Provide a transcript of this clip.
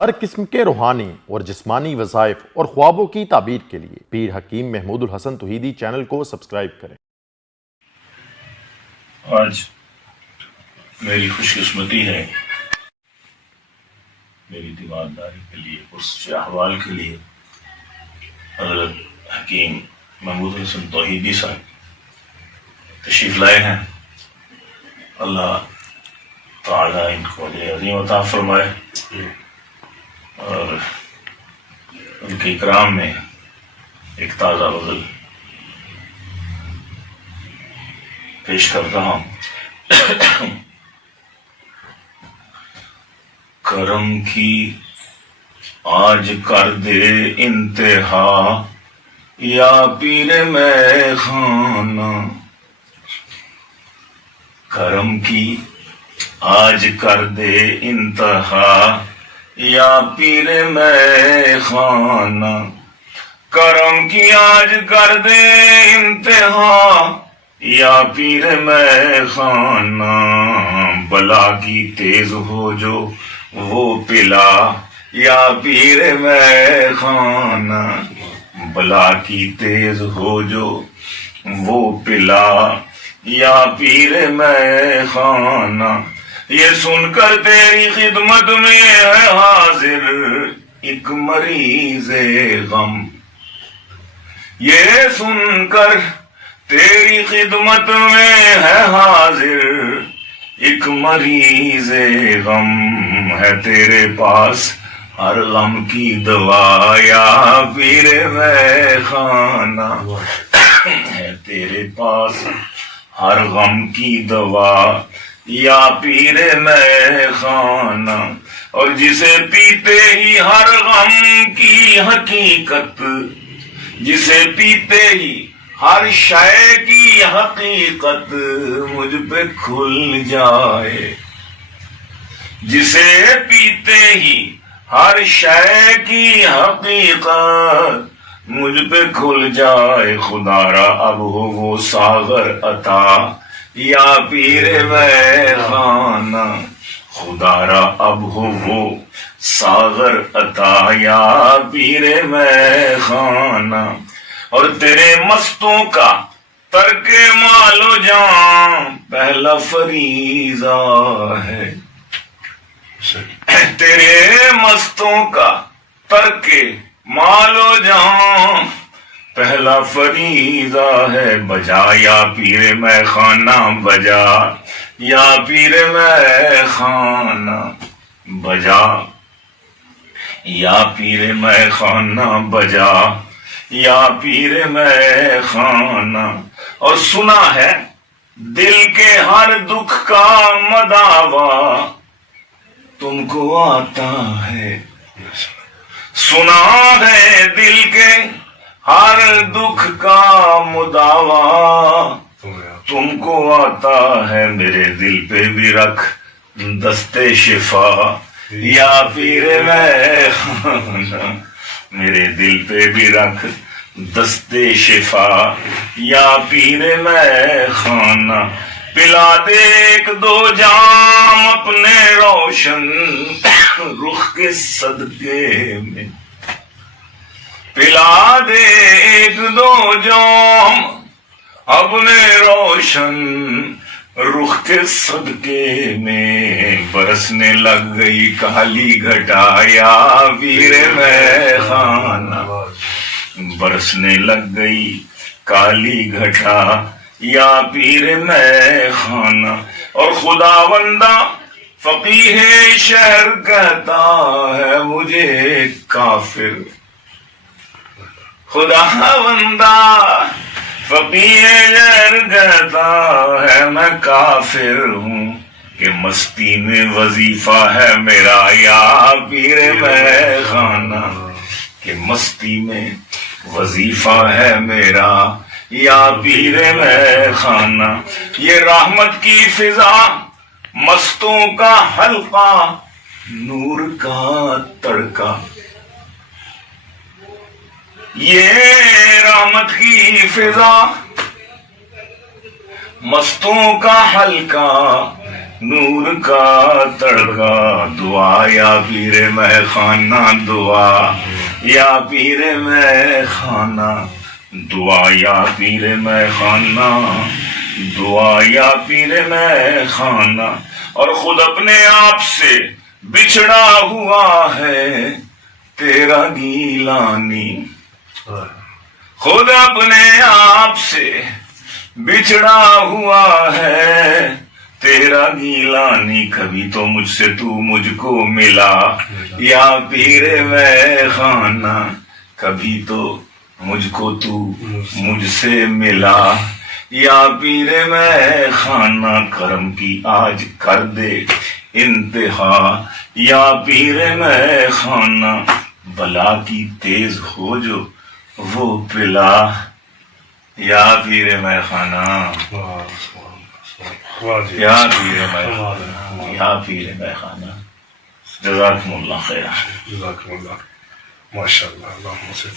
ہر قسم کے روحانی اور جسمانی وظائف اور خوابوں کی تعبیر کے لیے پیر حکیم محمود الحسن توحیدی چینل کو سبسکرائب کریں۔ آج میری خوش قسمتی ہے میری دیوانداری کے لیے، اس احوال کے لیے حضرت حکیم محمود الحسن توحیدی صاحب تشریف لائے ہیں۔ اللہ تعالیٰ ان کو اجر عظیم عطا فرمائے، اور ان کے اکرام میں ایک تازہ غزل پیش کرتا ہوں۔ کرم کی آج کر دے انتہا یا پیر میں خانہ، کرم کی آج کر دے انتہا یا پیر میں خانہ، کرم کی آج کر دے انتہا یا پیر میں خانہ، بلا کی تیز ہو جو وہ پلا یا پیر میں خانہ، بلا کی تیز ہو جو وہ پلا یا پیر میں خانہ، یہ سن کر تیری خدمت میں ہے حاضر ایک مریض غم، یہ سن کر تیری خدمت میں ہے حاضر ایک مریض غم، ہے تیرے پاس ہر غم کی دوا یا پیر میں خانہ، ہے تیرے پاس ہر غم کی دوا یا پیر میں خانہ، اور جسے پیتے ہی ہر غم کی حقیقت، جسے پیتے ہی ہر شے کی حقیقت مجھ پہ کھل جائے، جسے پیتے ہی ہر شے کی حقیقت مجھ پہ کھل جائے، خدا را اب ہو وہ ساغر عطا یا پیر میں خانہ، خدا را اب ہو وہ ساغر عطا یا پیر میں خانہ، اور تیرے مستوں کا ترک مال و جان پہلا فریضہ ہے، تیرے مستوں کا ترک مال و جان پہلا فریضہ ہے، بجا یا پیر میں خانہ، بجا یا پیر میں خانہ، بجا یا پیر میں خانہ، بجا یا پیر میں خانہ، اور سنا ہے دل کے ہر دکھ کا مداوا تم کو آتا ہے، سنا ہے دل کے ہر دکھ کا مداوا تم کو آتا ہے، میرے دل پہ بھی رکھ دستے شفا یا پیر میں خانہ، میرے دل پہ بھی رکھ دستے شفا یا پیر میں خانہ، پلا دے ایک دو جام اپنے روشن رخ کے صدقے میں، پلا دے ایک دو جام اپنے روشن رخ کے صدقے میں، برسنے لگ گئی کالی گھٹا یا پیر میں خانہ، برسنے لگ گئی کالی گھٹا یا پیر میں خانہ، اور خداوندہ فقیہ شہر کہتا ہے مجھے کافر، خداوندہ فقیہ شہر کہتا ہے میں کافر ہوں، کہ مستی میں وظیفہ ہے میرا یا پیر میں خانہ، کہ مستی میں وظیفہ ہے میرا یا پیر میں خانہ، یہ رحمت کی فضا مستوں کا حلقہ نور کا تڑکا، یہ رحمت کی فضا مستوں کا حلقہ نور کا تڑکا دعا یا پیر مے خانہ دعا یا پیر مے خانہ دعا یا پیر مے خانہ دعا یا پیر مے خانہ. اور خود اپنے آپ سے بچھڑا ہوا ہے تیرا گیلانی. خود اپنے آپ سے بچھڑا ہوا ہے تیرا گیلانی. کبھی تو مجھ سے تو مجھ کو ملا یا پیر مے خانہ, کبھی تو مجھ کو تو مجھ سے ملا یا پیر مے خانہ. کرم کی آج کر دے انتہا یا پیر مے خانہ. بلا کی تیز ہو جو وہ پلا یا پیر مے خانہ یا پیر مے خانہ یا پیر مے خانہ. جزاکم اللہ خیر. جزاکم اللہ. ماشاء اللہ. اللہم صل